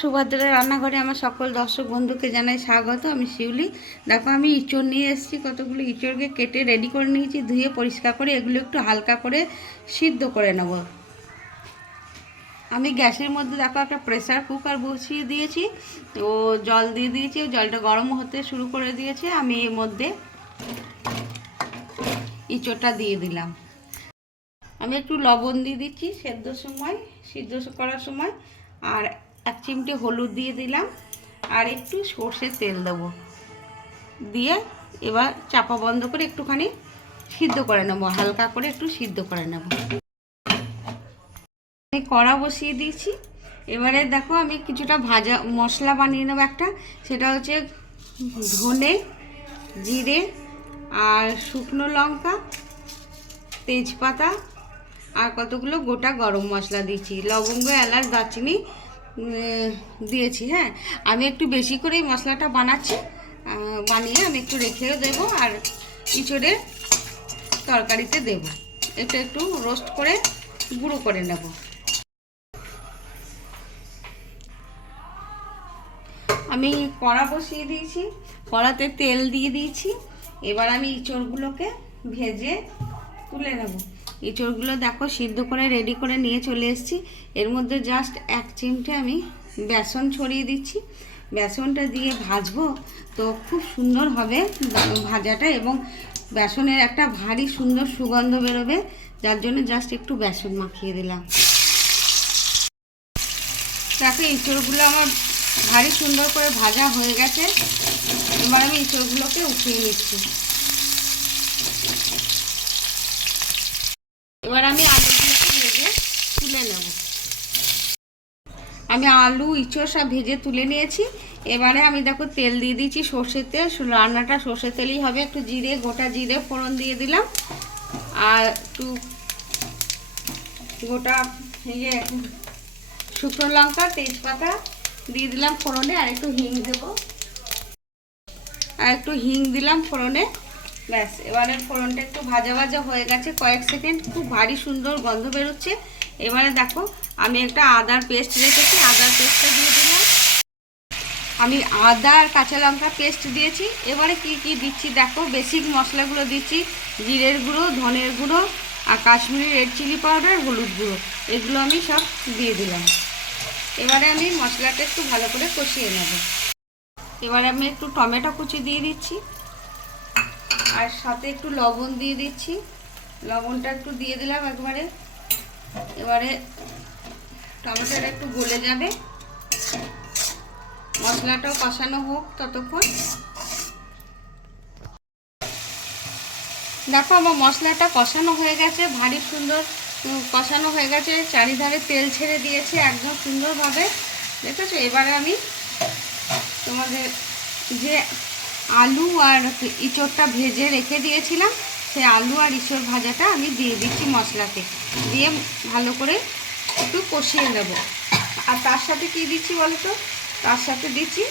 সুভদ্রা রান্নাঘরে আমার সকল দর্শক বন্ধুকে জানাই স্বাগত, আমি শিউলি। দেখো, আমি ইঁচড় নিয়ে এসেছি, কতগুলো ইঁচড়কে কেটে রেডি করে নিয়েছি, ধুয়ে পরিষ্কার করে এগুলো একটু হালকা করে সিদ্ধ করে নেব। আমি গ্যাসের মধ্যে দেখো একটা প্রেসার কুকার বসিয়ে দিয়েছি ও জল দিয়ে দিয়েছি জলটা গরম হতে শুরু করে দিয়েছে, আমি এর মধ্যে ইঁচড়টা দিয়ে দিলাম। আমি একটু লবণ দিয়ে দিচ্ছি সেদ্ধ সময়, সিদ্ধ করার সময়, আর এক চিমটে হলুদ দিয়ে দিলাম আর একটু সর্ষের তেল দেবো। দিয়ে এবার চাপা বন্ধ করে একটুখানি সিদ্ধ করে নেব, হালকা করে একটু সিদ্ধ করে নেব। আমি কড়া বসিয়ে দিয়েছি। এবারে দেখো আমি কিছুটা ভাজা মশলা বানিয়ে নেব একটা, সেটা হচ্ছে ধনে, জিরে আর শুকনো লঙ্কা, তেজপাতা আর কতগুলো গোটা গরম মশলা দিয়েছি। লবঙ্গ, এলাচ, দারচিনি দিয়েছি হ্যাঁ। আমি একটু বেশি করেই মশলাটা বানাচ্ছি। বানিয়ে আমি একটু রেখেও দেবো আর ইঁচড়ের তরকারিতে দেব। এটা একটু রোস্ট করে গুঁড়ো করে নেব। আমি কড়া বসিয়ে দিয়েছি, কড়াতে তেল দিয়ে দিয়েছি। এবার আমি ইঁচড়গুলোকে ভেজে তুলে নেব। ইঁচড়গুলো দেখো সিদ্ধ করে রেডি করে নিয়ে চলে এসেছি। এর মধ্যে জাস্ট এক চিমটে আমি বেসন ছড়িয়ে দিচ্ছি। বেসনটা দিয়ে ভাজবো তো খুব সুন্দর হবে ভাজাটা এবং বেসনের একটা ভারী সুন্দর সুগন্ধ বেরোবে, যার জন্য জাস্ট একটু বেসন মাখিয়ে দিলাম। দেখো ইঁচড়গুলো আমার ভারী সুন্দর করে ভাজা হয়ে গেছে। এবার আমি ইঁচড়গুলোকে উঠিয়ে নিচ্ছি এবার আমি আলুগুলোকে ভেজে তুলে নেব আমি আলু, ইঁচড় সব ভেজে তুলে নিয়েছি। এবারে আমি দেখো তেল দিয়ে দিয়েছি সর্ষের তেল। রান্নাটা সর্ষের তেলই হবে। একটু জিরে, গোটা জিরে ফোড়ন দিয়ে দিলাম। আর একটু গোটা ইয়ে শুকনো লঙ্কা, তেজপাতা দিয়ে দিলাম ফোড়নে। আর একটু হিং দেবো। আর একটু হিং দিলাম ফোড়নে। ব্যাস, এবারে ফোড়নটা একটু ভাজা ভাজা হয়ে গেছে কয়েক সেকেন্ড। খুব ভারী সুন্দর গন্ধ বেরোচ্ছে। এবারে দেখো, আমি একটা আদার পেস্ট রেখেছি, আদার পেস্টটা দিয়ে দিলাম। আমি আদা আর কাঁচা লঙ্কা পেস্ট দিয়েছি। এবারে কি কি দিচ্ছি দেখো বেসিক মশলাগুলো দিচ্ছি, জিরের গুঁড়ো, ধনের গুঁড়ো আর কাশ্মীরি রেড চিলি পাউডার হলুদ গুঁড়ো। এগুলো আমি সব দিয়ে দিলাম। এবারে আমি মশলাটা একটু ভালো করে কষিয়ে নেব। এবারে আমি একটু টমেটো কুচি দিয়ে দিচ্ছি। আর সাথে একটু লবণ দিয়ে দিচ্ছি। লবণটা একটু দিয়ে দিলাম একবারে। এবারে টমেটোটা একটু গলে যাবে। মশলাটাও কষানো হোক ততক্ষণ। দেখো আমার মশলাটা কষানো হয়ে গেছে, ভারী সুন্দর কষানো হয়ে গেছে। চারিধারে তেল ছেড়ে দিয়েছে একদম সুন্দরভাবে। দেখেছ? এবারে আমি তোমাদের যে আলু আর ইঁচড়টা ভেজে রেখে দিয়েছিলাম সেই আলু আর ইঁচড় ভাজাটা আমি দিয়ে দিচ্ছি মশলাতে। দিয়ে ভালো করে একটু কষিয়ে নেব। আর তার সাথে কি দিচ্ছি বলো তো তার সাথে দিচ্ছি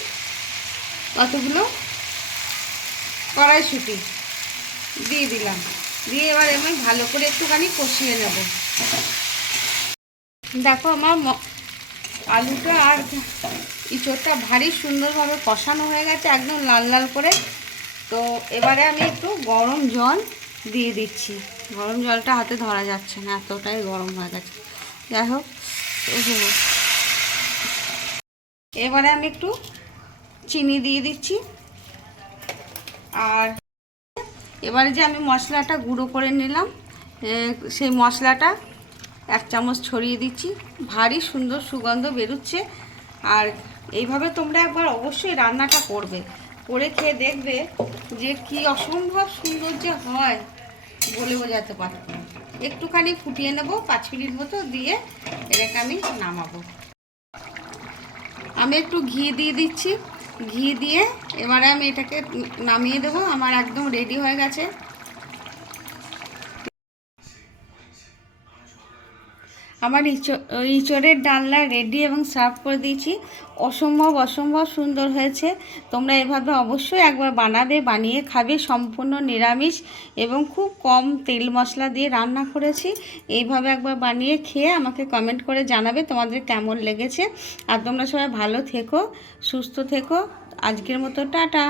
কতগুলো? কড়াইশুঁটি। দিয়ে দিলাম। দিয়ে এবার আমি ভালো করে একটুখানি কষিয়ে নেব। দেখো আমার আলুটা আর ইঁচড়টা ভারী সুন্দরভাবে কষানো হয়ে গেছে, একদম লাল লাল করে। তো এবারে আমি একটু গরম জল দিয়ে দিচ্ছি। গরম জলটা হাতে ধরা যাচ্ছে না, এতটাই গরম হয়ে গেছে। যাই হোক এবারে আমি একটু চিনি দিয়ে দিচ্ছি। আর এবারে যে আমি মশলাটা গুঁড়ো করে নিলাম সেই মশলাটা এক চামচ ছড়িয়ে দিচ্ছি। ভারী সুন্দর সুগন্ধ বেরোচ্ছে। আর এইভাবে তোমরা একবার অবশ্যই রান্নাটা করবে। করে খেয়ে দেখবে যে কি অসম্ভব সুন্দর যে হয়। বলে বোঝাতে পারব একটুখানি ফুটিয়ে নেব, পাঁচ মিনিট মতো দিয়ে এটাকে আমি নামাবো। আমি একটু ঘি দিয়ে দিচ্ছি। ঘি দিয়ে এবারে আমি এটাকে নামিয়ে দেবো। আমার একদম রেডি হয়ে গেছে। আমার ইঁচড় ইঁচড়ের ডালনা রেডি এবং সার্ভ করে দিয়েছি। অসম্ভব অসম্ভব সুন্দর হয়েছে। তোমরা এভাবে অবশ্যই একবার বানাবে, বানিয়ে খাবে। সম্পূর্ণ নিরামিষ এবং খুব কম তেল মশলা দিয়ে রান্না করেছি। এইভাবে একবার বানিয়ে খেয়ে আমাকে কমেন্ট করে জানাবে তোমাদের কেমন লেগেছে। আর তোমরা সবাই ভালো থেকো, সুস্থ থেকো। আজকের মতো টাটা।